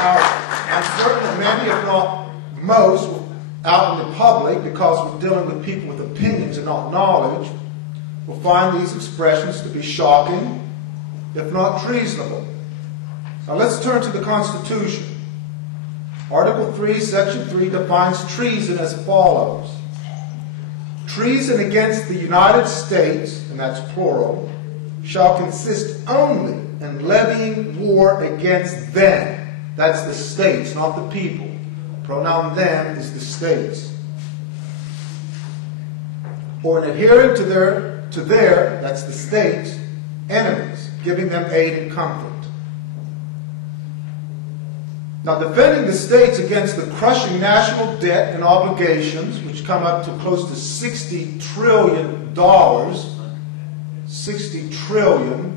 And certainly many, if not most, out in the public, because we're dealing with people with opinions and not knowledge, will find these expressions to be shocking, if not treasonable. Now let's turn to the Constitution. Article 3, Section 3 defines treason as follows. Treason against the United States, and that's plural, shall consist only in levying war against them. That's the states, not the people. Pronoun them is the states. Or in adhering to their, that's the states, enemies, giving them aid and comfort. Now, defending the states against the crushing national debt and obligations, which come up to close to $60 trillion, 60 trillion,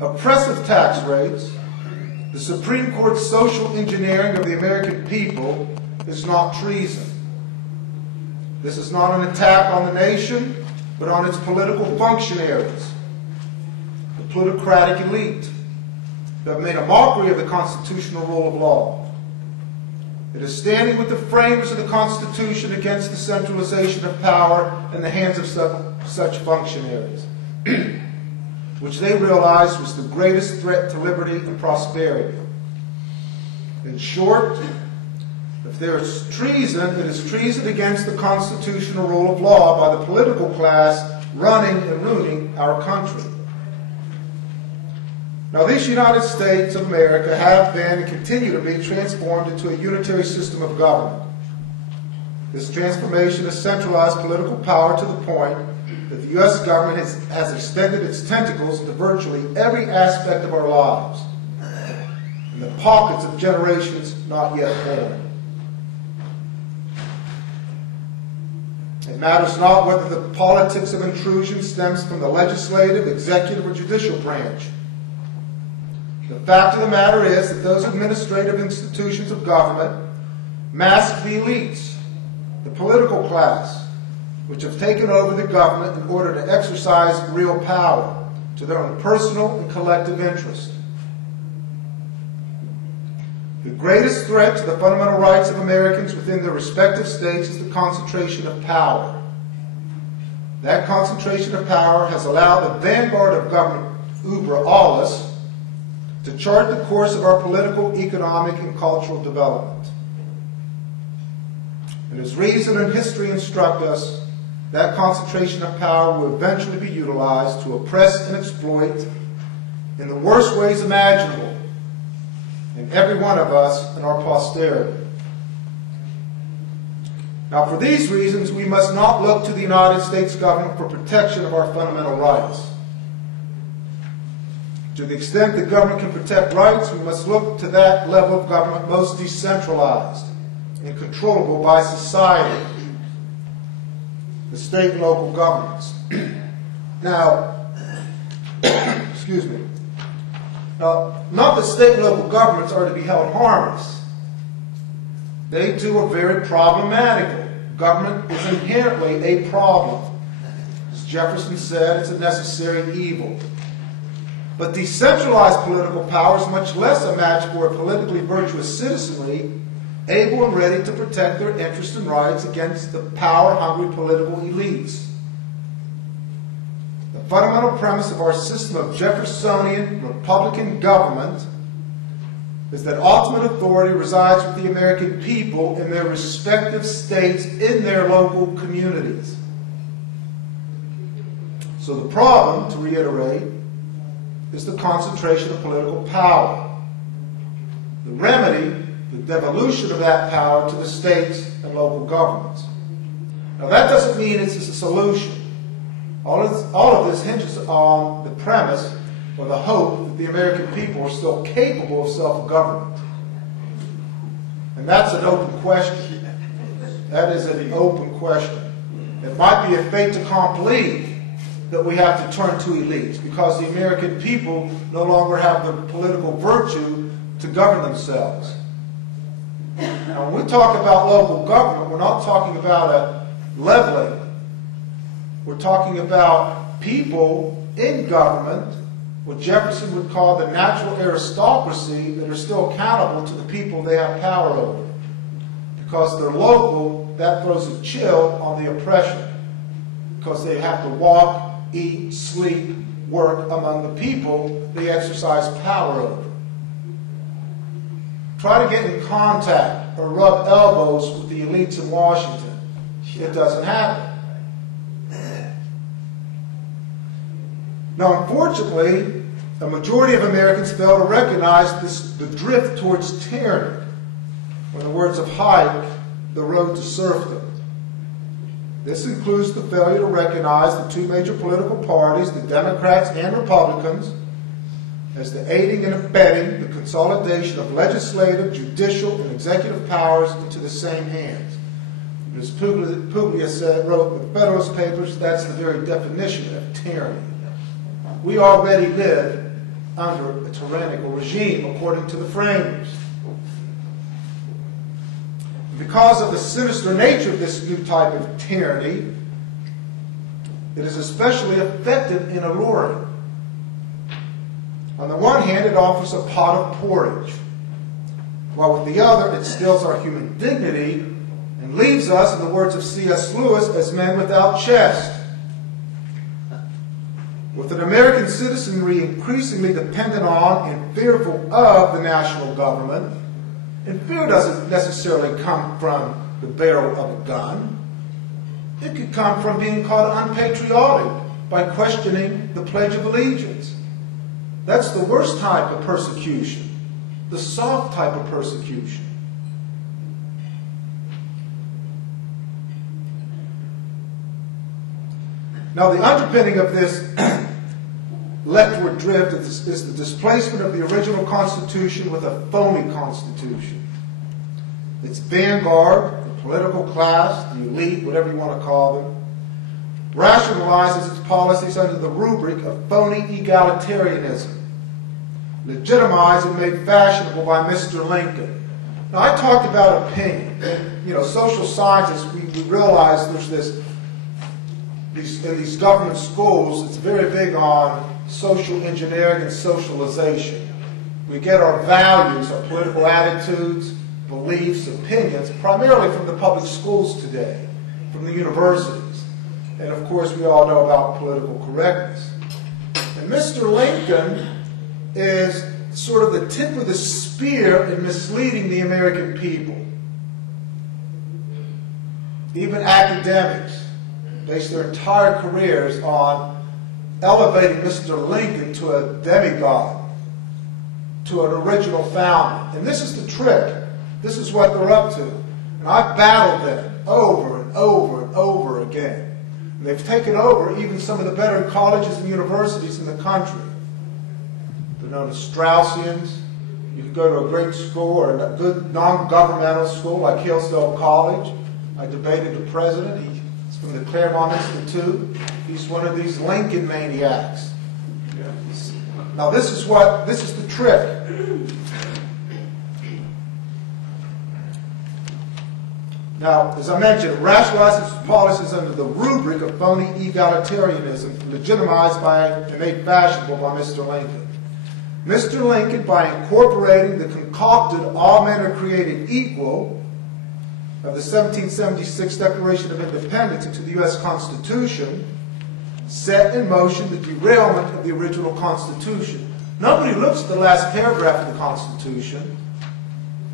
oppressive tax rates, the Supreme Court's social engineering of the American people is not treason. This is not an attack on the nation, but on its political functionaries, the plutocratic elite, who have made a mockery of the constitutional rule of law. It is standing with the framers of the Constitution against the centralization of power in the hands of such functionaries, which they realized was the greatest threat to liberty and prosperity. In short, if there is treason, it is treason against the constitutional rule of law by the political class running and ruining our country. Now, these United States of America have been and continue to be transformed into a unitary system of government. This transformation has centralized political power to the point that the U.S. government has extended its tentacles into virtually every aspect of our lives, in the pockets of generations not yet born. It matters not whether the politics of intrusion stems from the legislative, executive, or judicial branch. The fact of the matter is that those administrative institutions of government mask the elites, the political class, which have taken over the government in order to exercise real power to their own personal and collective interest. The greatest threat to the fundamental rights of Americans within their respective states is the concentration of power. That concentration of power has allowed the vanguard of government, uber alles, to chart the course of our political, economic, and cultural development. And as reason and history instruct us, that concentration of power will eventually be utilized to oppress and exploit in the worst ways imaginable in every one of us and our posterity. Now, for these reasons, we must not look to the United States government for protection of our fundamental rights. To the extent the government can protect rights, we must look to that level of government most decentralized and controllable by society, the state and local governments. Now, excuse me. Now, not that state and local governments are to be held harmless. They too are very problematical. Government is inherently a problem. As Jefferson said, it's a necessary evil. But decentralized political power is much less a match for a politically virtuous citizenry, able and ready to protect their interests and rights against the power-hungry political elites. The fundamental premise of our system of Jeffersonian Republican government is that ultimate authority resides with the American people in their respective states, in their local communities. So the problem, to reiterate, is the concentration of political power. The remedy, the devolution of that power to the states and local governments. Now that doesn't mean it's a solution. All of this hinges on the premise or the hope that the American people are still capable of self-government. And that's an open question. That is an open question. It might be a fait accompli that we have to turn to elites because the American people no longer have the political virtue to govern themselves. Now, when we talk about local government, we're not talking about a leveling. We're talking about people in government what Jefferson would call the natural aristocracy that are still accountable to the people they have power over. Because they're local, that throws a chill on the oppression. Because they have to walk, eat, sleep, work among the people they exercise power over. Try to get in contact or rub elbows with the elites in Washington. It doesn't happen. Now, unfortunately, a majority of Americans fail to recognize the drift towards tyranny. Or in the words of Hayek, the road to serfdom. This includes the failure to recognize the two major political parties, the Democrats and Republicans, as the aiding and abetting the consolidation of legislative, judicial, and executive powers into the same hands. As Publius wrote in the Federalist Papers, that's the very definition of tyranny. We already live under a tyrannical regime, according to the framers. Because of the sinister nature of this new type of tyranny, it is especially effective in alluring. On the one hand, it offers a pot of porridge, while with the other, it steals our human dignity and leaves us, in the words of C.S. Lewis, as men without chest. With an American citizenry increasingly dependent on and fearful of the national government, and fear doesn't necessarily come from the barrel of a gun. It could come from being called unpatriotic by questioning the Pledge of Allegiance. That's the worst type of persecution, the soft type of persecution. Now, the underpinning of this leftward drift is the displacement of the original Constitution with a phony Constitution. Its vanguard, the political class, the elite, whatever you want to call them, rationalizes its policies under the rubric of phony egalitarianism, legitimized and made fashionable by Mr. Lincoln. Now, I talked about opinion. And, social scientists, we realize there's in these government schools, it's very big on social engineering and socialization. We get our values, our political attitudes, beliefs, opinions, primarily from the public schools today, from the universities. And of course, we all know about political correctness. And Mr. Lincoln is sort of the tip of the spear in misleading the American people. Even academics base their entire careers on elevating Mr. Lincoln to a demigod, to an original founder. And this is the trick. This is what they're up to. And I've battled them over and over and over again. And they've taken over even some of the better colleges and universities in the country. They're known as Straussians. You can go to a great school or a good non-governmental school like Hillsdale College. I debated the president. He's from the Claremont Institute. He's one of these Lincoln maniacs. Now this is the trick. Now, as I mentioned, it rationalizes its policies under the rubric of phony egalitarianism, legitimized by and made fashionable by Mr. Lincoln. Mr. Lincoln, by incorporating the concocted all men are created equal of the 1776 Declaration of Independence into the U.S. Constitution, set in motion the derailment of the original Constitution. Nobody looks at the last paragraph of the Constitution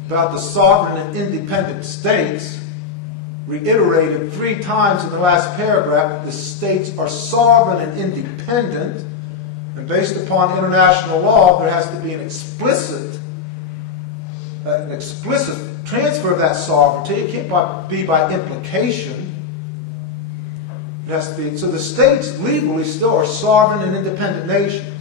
about the sovereign and independent states, reiterated 3 times in the last paragraph that the states are sovereign and independent, and based upon international law, there has to be an explicit transfer of that sovereignty. It can't be by implication. It has to be. So the states legally still are sovereign and independent nations.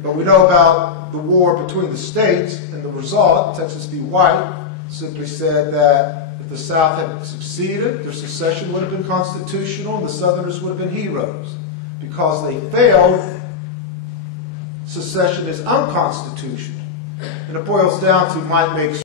But we know about the war between the states, and the result, Texas v. White, simply said that if the South had succeeded, their secession would have been constitutional, and the Southerners would have been heroes. Because they failed, secession is unconstitutional. And it boils down to might makes